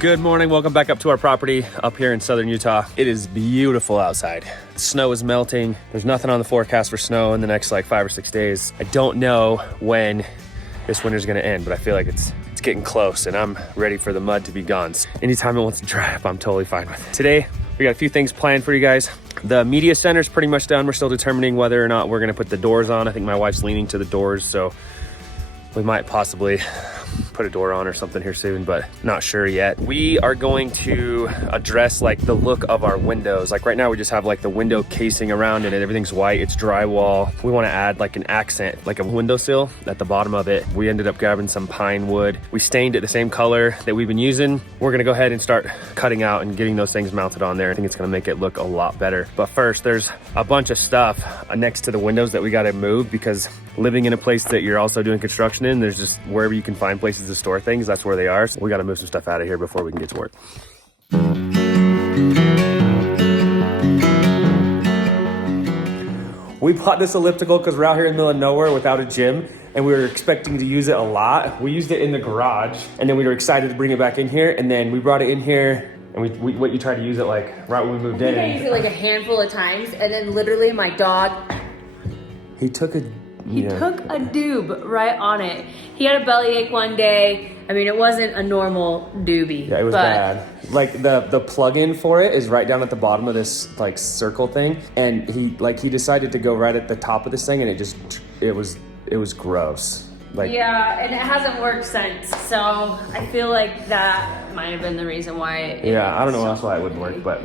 Good morning, welcome back up to our property up here in southern Utah. It is beautiful outside. The snow is melting. There's nothing on the forecast for snow in the next like 5 or 6 days. I don't know when this winter's gonna end, but I feel like it's getting close and I'm ready for the mud to be gone. So anytime it wants to dry up, I'm totally fine with it. Today, we got a few things planned for you guys. The media center's pretty much done. We're still determining whether or not we're gonna put the doors on. I think my wife's leaning to the doors, so we might possibly put a door on or something here soon, but not sure yet. We are going to address like the look of our windows. Like right now we just have like the window casing around it and everything's white, it's drywall. We want to add like an accent, like a windowsill at the bottom of it. We ended up grabbing some pine wood. We stained it the same color that we've been using. We're gonna go ahead and start cutting out and getting those things mounted on there. I think it's gonna make it look a lot better. But first, there's a bunch of stuff next to the windows that we gotta move because living in a place that you're also doing construction in, there's just wherever you can find places to store things, that's where they are. So we got to move some stuff out of here before we can get to work. We bought this elliptical because we're out here in the middle of nowhere without a gym and we were expecting to use it a lot. We used it in the garage and then we were excited to bring it back in here, and then we brought it in here and you tried to use it like right when we moved in. I used it like a handful of times, and then literally my dog, he took a doob right on it. He had a bellyache one day. I mean, it wasn't a normal doobie. Yeah, it was bad. Like the plug-in for it is right down at the bottom of this like circle thing, and he decided to go right at the top of this thing, and it was gross. Like, yeah, and it hasn't worked since. So I feel like that might have been the reason why. I don't know else why it wouldn't work, but.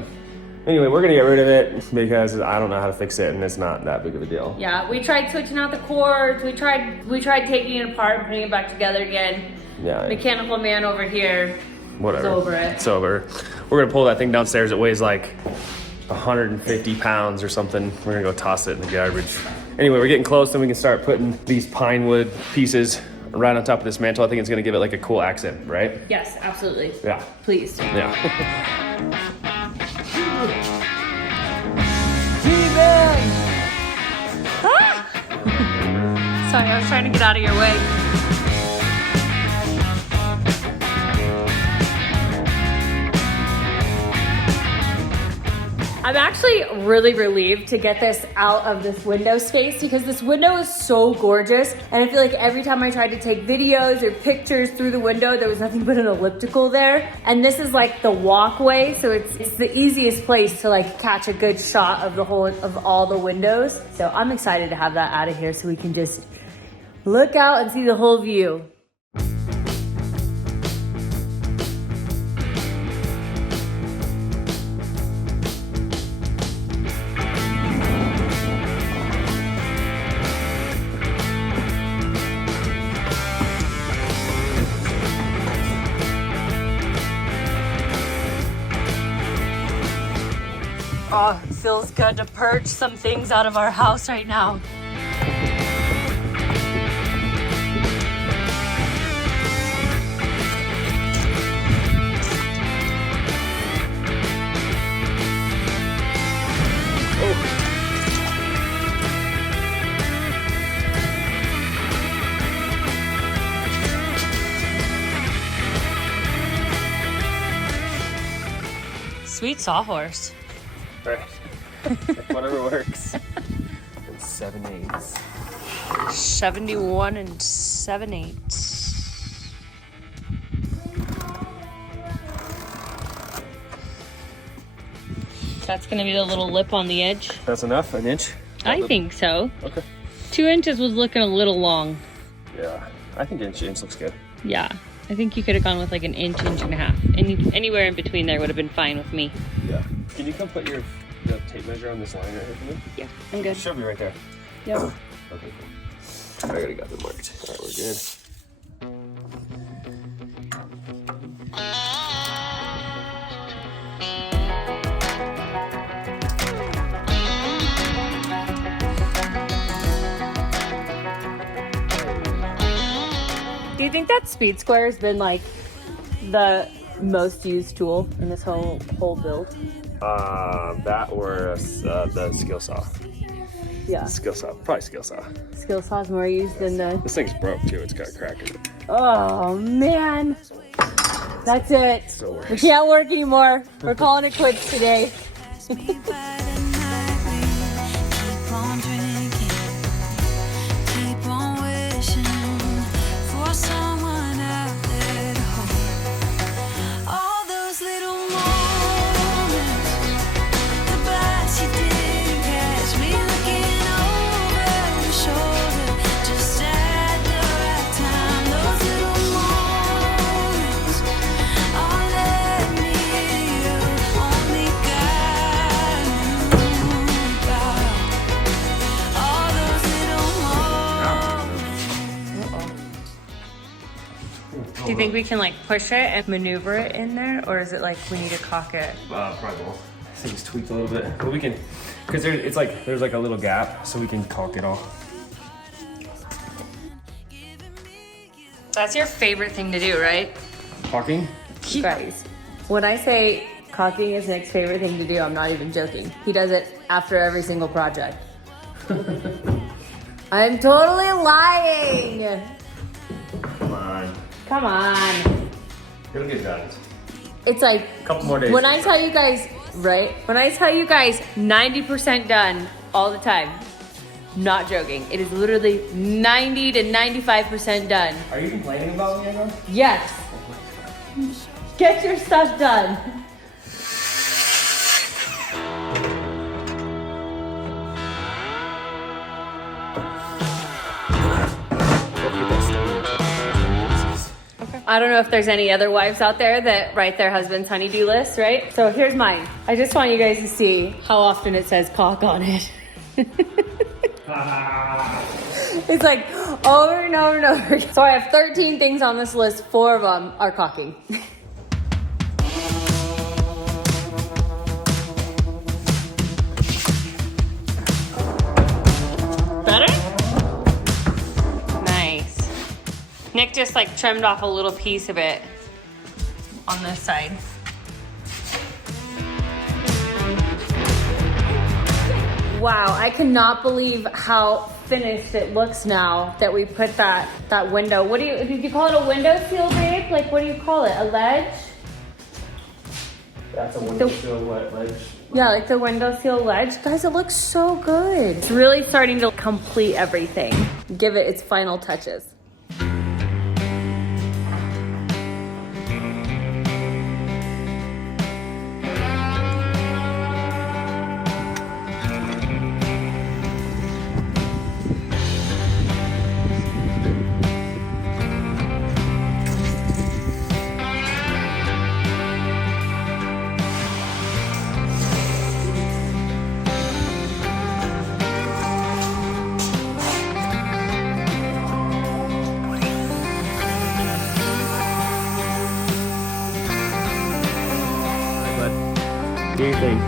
Anyway, we're gonna get rid of it because I don't know how to fix it and it's not that big of a deal. Yeah, we tried switching out the cords. We tried taking it apart and putting it back together again. Yeah. Mechanical man over here. Whatever. Is over it. It's over. We're gonna pull that thing downstairs. It weighs like 150 pounds or something. We're gonna go toss it in the garbage. Anyway, we're getting close and we can start putting these pine wood pieces right on top of this mantle. I think it's gonna give it like a cool accent, right? Yes, absolutely. Yeah. Please. Yeah. Sorry, I was trying to get out of your way. I'm actually really relieved to get this out of this window space because this window is so gorgeous, and I feel like every time I tried to take videos or pictures through the window, there was nothing but an elliptical there. And this is like the walkway, so it's the easiest place to like catch a good shot of all the windows. So I'm excited to have that out of here so we can just look out and see the whole view. Oh, it feels good to purge some things out of our house right now. Sweet sawhorse. Right. Whatever works. And 7/8. 71 and 7/8. That's gonna be the little lip on the edge. That's enough? An inch? I think so. Okay. 2 inches was looking a little long. Yeah, I think inch looks good. Yeah, I think you could have gone with like an inch and a half. Anywhere in between there would have been fine with me. Yeah. Can you come put the tape measure on this line right here for me? Yeah, I'm good. It should be right there. Yep. Okay, cool. I already got them marked. All right, we're good. Do you think that speed square has been like the most used tool in this whole build? That or the skill saw. Yeah. Skill saw, probably skill saw. Skill saw's more used than the... This thing's broke too, it's got a crack in it. Oh, man. That's it. So works. We can't work anymore. We're calling it quits today. Do you think we can like push it and maneuver it in there, or is it like we need to cock it? Probably both. I think it's tweaked a little bit, but we can, because there's like a little gap, so we can caulk it all. That's your favorite thing to do, right? Caulking? Guys, when I say caulking is Nick's favorite thing to do, I'm not even joking. He does it after every single project. I'm totally lying. Come on. Come on. It'll get done. It's like A couple more days. when I tell you guys, right? When I tell you guys 90% done all the time, not joking. It is literally 90 to 95% done. Are you complaining about me, Anna? Yes. Get your stuff done. I don't know if there's any other wives out there that write their husband's honey-do list, right? So here's mine. I just want you guys to see how often it says caulk on it. It's like over and over and over. So I have 13 things on this list. 4 of them are caulking. Better? Nice. Nick just like trimmed off a little piece of it on this side. Wow, I cannot believe how finished it looks now that we put that window. What did you call it, a window seal, babe? Like, what do you call it, a ledge? That's a window seal ledge. Yeah, like the window seal ledge. Guys, it looks so good. It's really starting to complete everything. Give it its final touches. Do you think?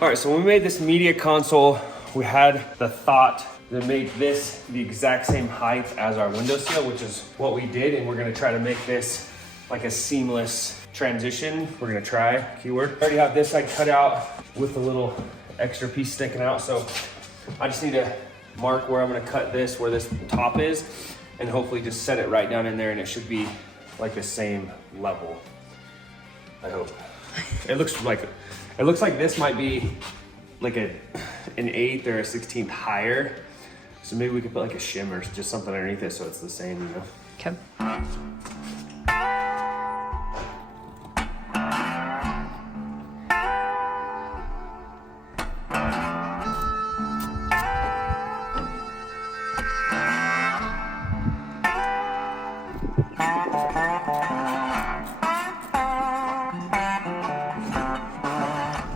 All right, so when we made this media console, we had the thought to make this the exact same height as our window sill, which is what we did, and we're gonna try to make this like a seamless transition. We're gonna try, keyword. I already have this side cut out with a little extra piece sticking out, so I just need to mark where I'm gonna cut this, where this top is, and hopefully just set it right down in there, and it should be like the same level, I hope. It looks like this might be like an 1/8 or a 16th higher. So maybe we could put like a shim or just something underneath it so it's the same, you know? Okay.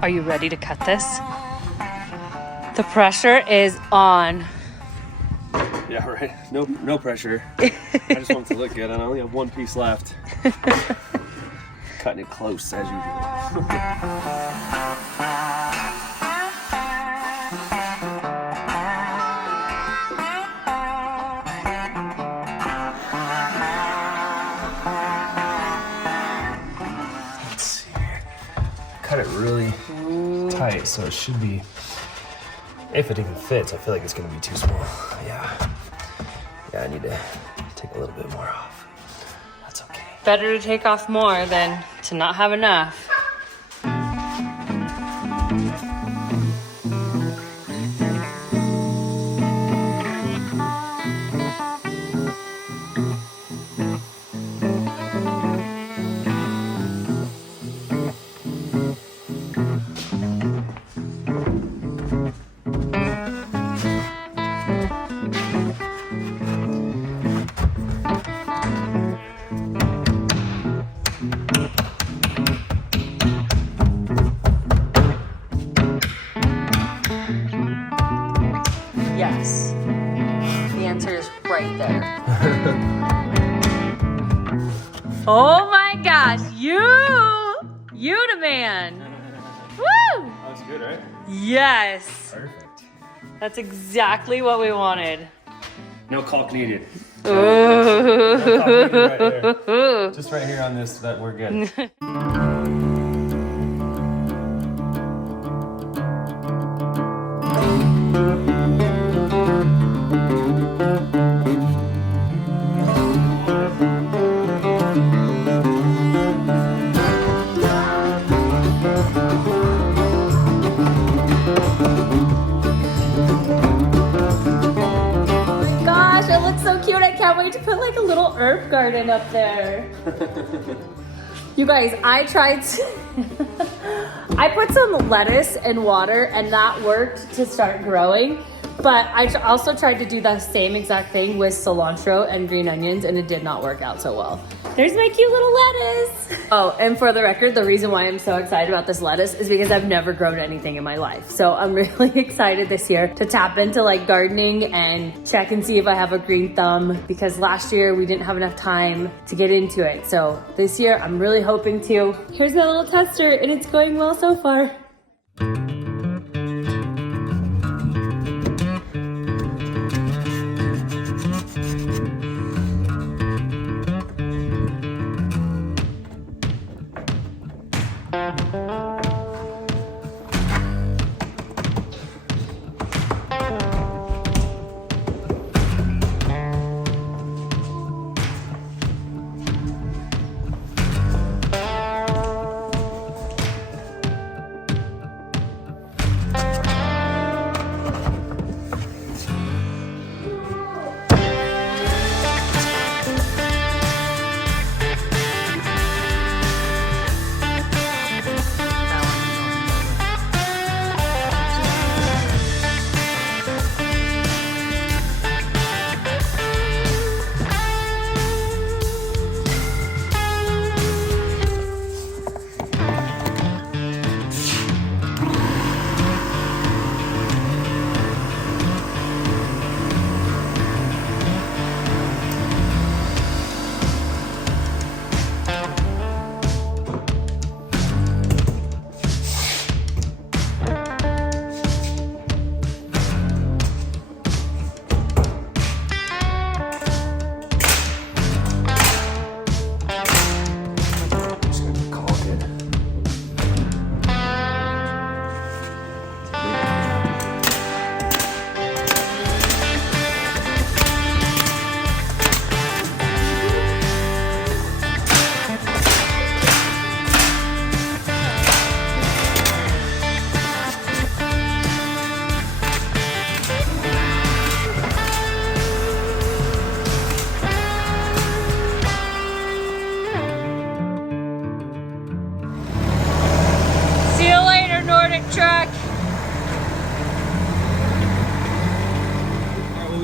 Are you ready to cut this? The pressure is on. Yeah, right. No pressure. I just want it to look good, and I only have one piece left. Cutting it close as usual. Let's see. Cut it really tight, so it should be. If it even fits, I feel like it's gonna be too small. Yeah, I need to take a little bit more off. That's okay. Better to take off more than to not have enough. Yes. The answer is right there. Oh my gosh, you the man. Woo! That was good, right? Yes. Perfect. That's exactly what we wanted. No caulk needed. Ooh. No caulk needed right there. Just right here on this, that we're good. Gosh, it looks so cute. I can't wait to put like a little herb garden up there. You guys, I tried I put some lettuce in water and that worked to start growing. But I also tried to do the same exact thing with cilantro and green onions and it did not work out so well. There's my cute little lettuce. Oh, and for the record, the reason why I'm so excited about this lettuce is because I've never grown anything in my life. So I'm really excited this year to tap into like gardening and check and see if I have a green thumb because last year we didn't have enough time to get into it. So this year I'm really hoping to. Here's my little tester and it's going well so far.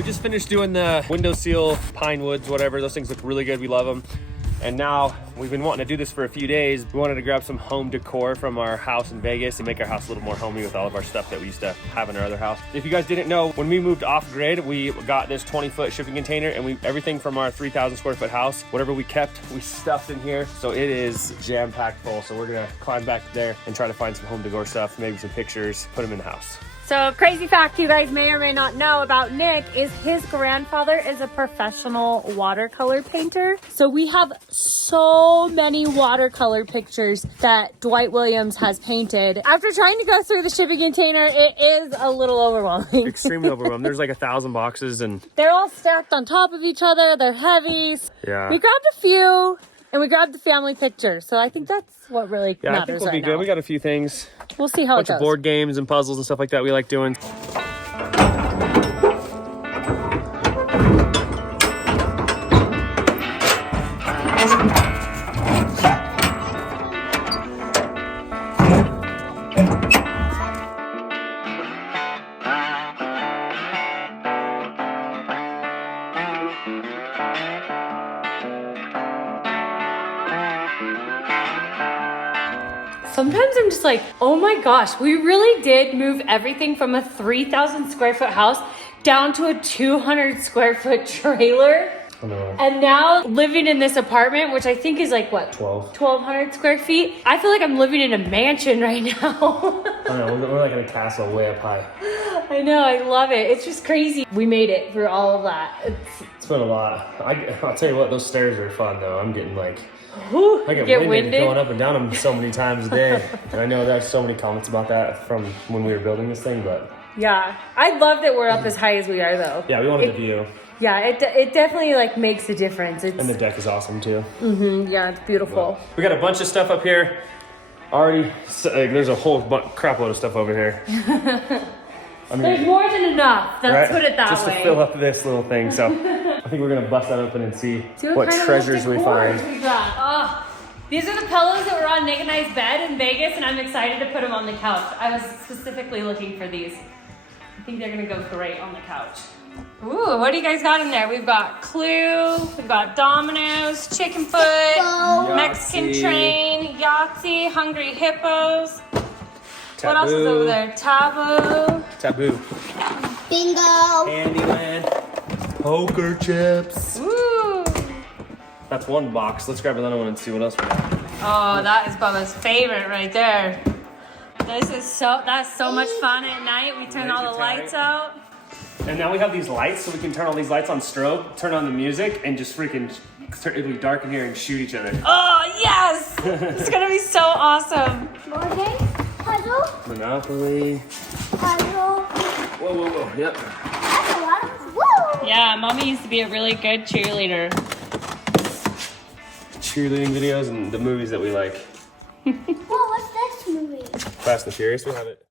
we just finished doing the window seal, pine woods, whatever. Those things look really good. We love them. And now we've been wanting to do this for a few days. We wanted to grab some home decor from our house in Vegas and make our house a little more homey with all of our stuff that we used to have in our other house. If you guys didn't know, when we moved off grid, we got this 20-foot shipping container, and everything from our 3,000 square foot house, whatever we kept, we stuffed in here. So it is jam-packed full. So we're gonna climb back there and try to find some home decor stuff, maybe some pictures, put them in the house. So crazy fact you guys may or may not know about Nick is his grandfather is a professional watercolor painter. So we have so many watercolor pictures that Dwight Williams has painted. After trying to go through the shipping container, it is a little overwhelming. Extremely overwhelmed. There's like 1,000 boxes and they're all stacked on top of each other. They're heavy. Yeah. We grabbed a few and we grabbed the family picture. So I think that's what really I matters think we'll right be good. now. We got a few things. We'll see how it Bunch goes. of board games and puzzles and stuff like that we like doing. Sometimes I'm just like, oh my gosh, we really did move everything from a 3,000 square foot house down to a 200 square foot trailer. And now living in this apartment, which I think is like what? 1,200 square feet. I feel like I'm living in a mansion right now. I know, we're like in a castle way up high. I know, I love it. It's just crazy. We made it through all of that. It's been a lot. I'll tell you what, those stairs are fun though. I'm getting like, Whew, I get winded going up and down them so many times a day. And I know there's so many comments about that from when we were building this thing, but. Yeah, I love that we're up as high as we are though. Yeah, we wanted the view. Yeah, it definitely like makes a difference. And the deck is awesome too. Yeah, it's beautiful. Well, we got a bunch of stuff up here already. There's a whole crap load of stuff over here. I mean, there's more than enough. Let's put it that just way. Just to fill up this little thing. So I think we're gonna bust that open and see what treasures we find. Oh, these are the pillows that were on Nick and I's bed in Vegas, and I'm excited to put them on the couch. I was specifically looking for these. I think they're gonna go great on the couch. Ooh, what do you guys got in there? We've got Clue, we've got Dominoes, Chicken Foot, Mexican Train, Yahtzee, Hungry Hippos. Taboo. What else is over there? Taboo. Bingo. Candyland. Poker chips. Ooh. That's one box. Let's grab another one and see what else we got. Oh, that is Bubba's favorite right there. That's so much fun at night. We turn all the lights out. And now we have these lights, so we can turn all these lights on strobe, turn on the music, and just freaking, it'll be dark in here and shoot each other. Oh, yes! It's gonna be so awesome. More games? Puzzle? Monopoly. Puzzle. Whoa. Yep. That's a lot of woo! Yeah, Mommy used to be a really good cheerleader. Cheerleading videos and the movies that we like. Whoa, what's this movie? Fast and Furious, we have it.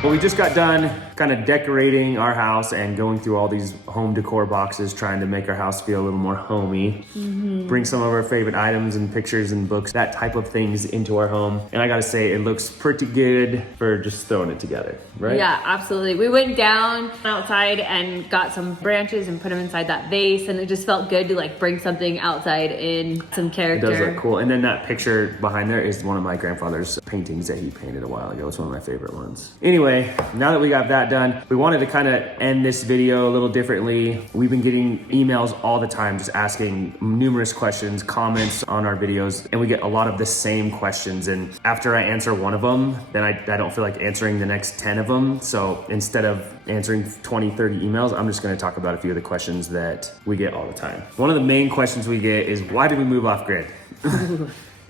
Well, we just got done kind of decorating our house and going through all these home decor boxes, trying to make our house feel a little more homey. Bring some of our favorite items and pictures and books, that type of things into our home. And I gotta say, it looks pretty good for just throwing it together, right? Yeah, absolutely. We went down outside and got some branches and put them inside that vase, and it just felt good to like bring something outside in some character. It does look cool. And then that picture behind there is one of my grandfather's paintings that he painted a while ago. It's one of my favorite ones. Anyway, anyway, now that we got that done, we wanted to kind of end this video a little differently. We've been getting emails all the time, just asking numerous questions, comments on our videos, and we get a lot of the same questions. And after I answer one of them, then I don't feel like answering the next 10 of them. So instead of answering 20, 30 emails, I'm just gonna talk about a few of the questions that we get all the time. One of the main questions we get is, why did we move off grid?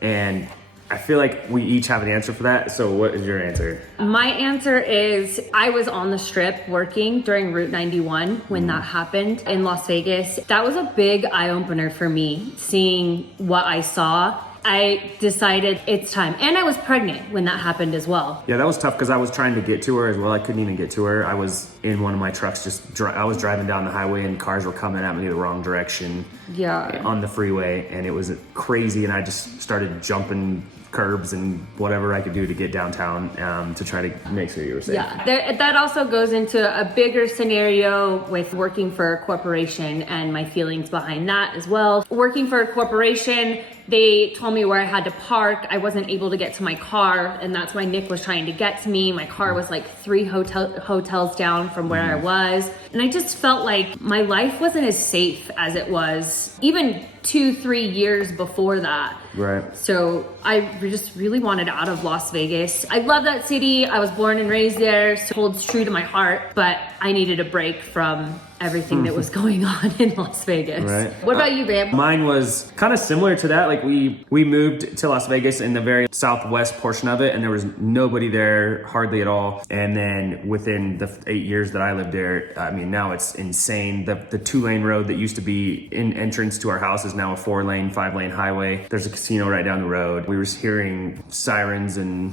And I feel like we each have an answer for that. So what is your answer? My answer is, I was on the strip working during Route 91 when that happened in Las Vegas. That was a big eye opener for me, seeing what I saw. I decided it's time. And I was pregnant when that happened as well. Yeah, that was tough because I was trying to get to her as well. I couldn't even get to her. I was in one of my trucks, I was driving down the highway and cars were coming at me the wrong direction. Yeah. On the freeway, and it was crazy, and I just started jumping curbs and whatever I could do to get downtown to try to make sure you were safe. Yeah, that also goes into a bigger scenario with working for a corporation and my feelings behind that as well. Working for a corporation, they told me where I had to park. I wasn't able to get to my car, and that's why Nick was trying to get to me. My car was like 3 hotels down from where I was. And I just felt like my life wasn't as safe as it was even 2-3 years before that. Right. So I just really wanted out of Las Vegas. I love that city. I was born and raised there, so it holds true to my heart, but I needed a break from everything that was going on in Las Vegas. Right. What about you, babe? Mine was kind of similar to that. Like we moved to Las Vegas in the very southwest portion of it, and there was nobody there hardly at all. And then within the 8 years that I lived there, I mean, now it's insane. The 2-lane road that used to be in entrance to our house is now a 4-lane, 5-lane highway. There's a casino right down the road. We were hearing sirens and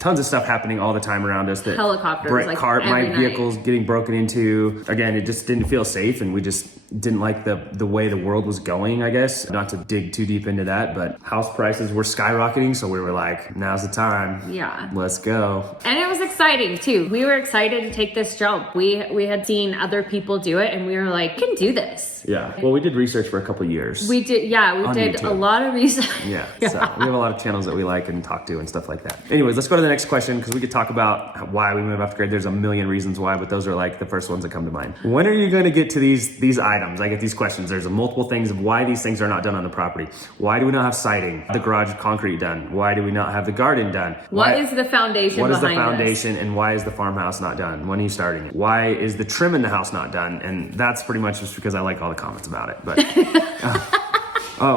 tons of stuff happening all the time around us. That Helicopters, my vehicle's getting broken into. Again, it just didn't feel safe, and we just didn't like the way the world was going, I guess. Not to dig too deep into that, but house prices were skyrocketing, so we were like, now's the time. Yeah. Let's go. And it was exciting too. We were excited to take this jump. We had seen other people do it, and we were like, we can do this. Yeah. Well, we did research for a couple of years. We did, yeah, we did YouTube. a lot of research. Yeah, so we have a lot of channels that we like and talk to and stuff like that. Anyways, let's go to the next question, because we could talk about why we moved off the grid. There's a million reasons why, but those are like the first ones that come to mind. When are you going to get to these items? I get these questions. There's multiple things of why these things are not done on the property. Why do we not have siding, the garage concrete done? Why do we not have the garden done? What is the foundation What is the behind foundation, and why is the farmhouse not done? When are you starting it? Why is the trim in the house not done? And that's pretty much just because I like all the comments about it. But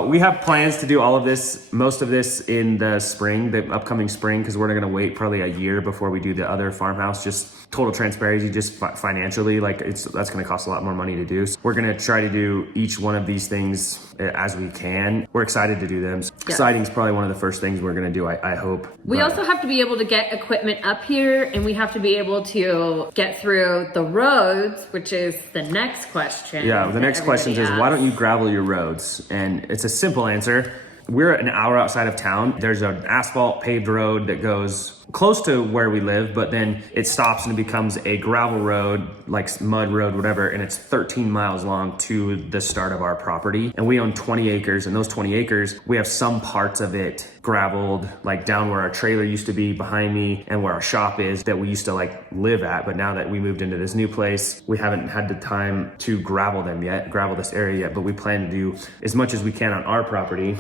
we have plans to do all of this, most of this in the spring, the upcoming spring, because we're gonna wait probably a year before we do the other farmhouse. Just total transparency, just financially, like that's gonna cost a lot more money to do. So we're gonna try to do each one of these things as we can. We're excited to do them. Yeah. Siding's probably one of the first things we're gonna do, I hope. We also have to be able to get equipment up here, and we have to be able to get through the roads, which is the next question. Yeah, the next question is, why don't you gravel your roads? And it's a simple answer. We're an hour outside of town. There's an asphalt paved road that goes close to where we live, but then it stops and it becomes a gravel road, like mud road, whatever, and it's 13 miles long to the start of our property. And we own 20 acres, and those 20 acres, we have some parts of it graveled, like down where our trailer used to be behind me and where our shop is that we used to like live at. But now that we moved into this new place, we haven't had the time to gravel this area yet, but we plan to do as much as we can on our property.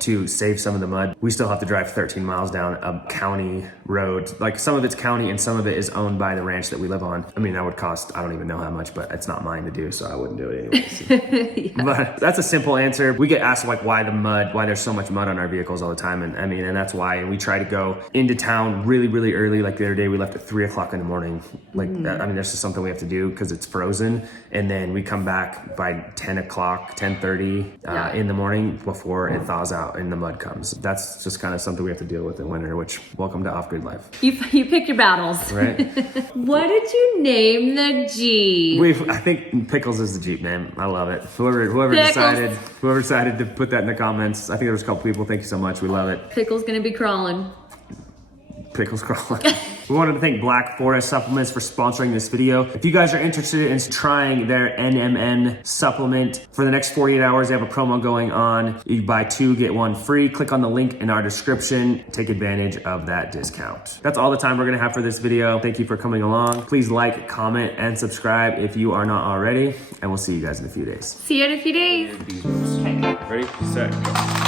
To save some of the mud. We still have to drive 13 miles down a county road. Like some of it's county and some of it is owned by the ranch that we live on. I mean, that would cost, I don't even know how much, but it's not mine to do, so I wouldn't do it anyways. Yeah. But that's a simple answer. We get asked like why there's so much mud on our vehicles all the time. And I mean, and that's why. And we try to go into town really, really early. Like the other day we left at 3 o'clock in the morning. Like that, I mean, that's just something we have to do because it's frozen. And then we come back by 10 o'clock, 10:30 in the morning before it thaws out and the mud comes. That's just kind of something we have to deal with in winter, which welcome to off-grid life. You pick your battles. Right. What did you name the Jeep? I think Pickles is the Jeep name. I love it. Whoever decided to put that in the comments. I think there was a couple people. Thank you so much. We love it. Pickle's gonna be crawling. Pickles crawling. We wanted to thank Black Forest Supplements for sponsoring this video. If you guys are interested in trying their NMN supplement, for the next 48 hours, they have a promo going on. You buy 2, get 1 free. Click on the link in our description. Take advantage of that discount. That's all the time we're gonna have for this video. Thank you for coming along. Please like, comment, and subscribe if you are not already. And we'll see you guys in a few days. See you in a few days. Ready, set, go.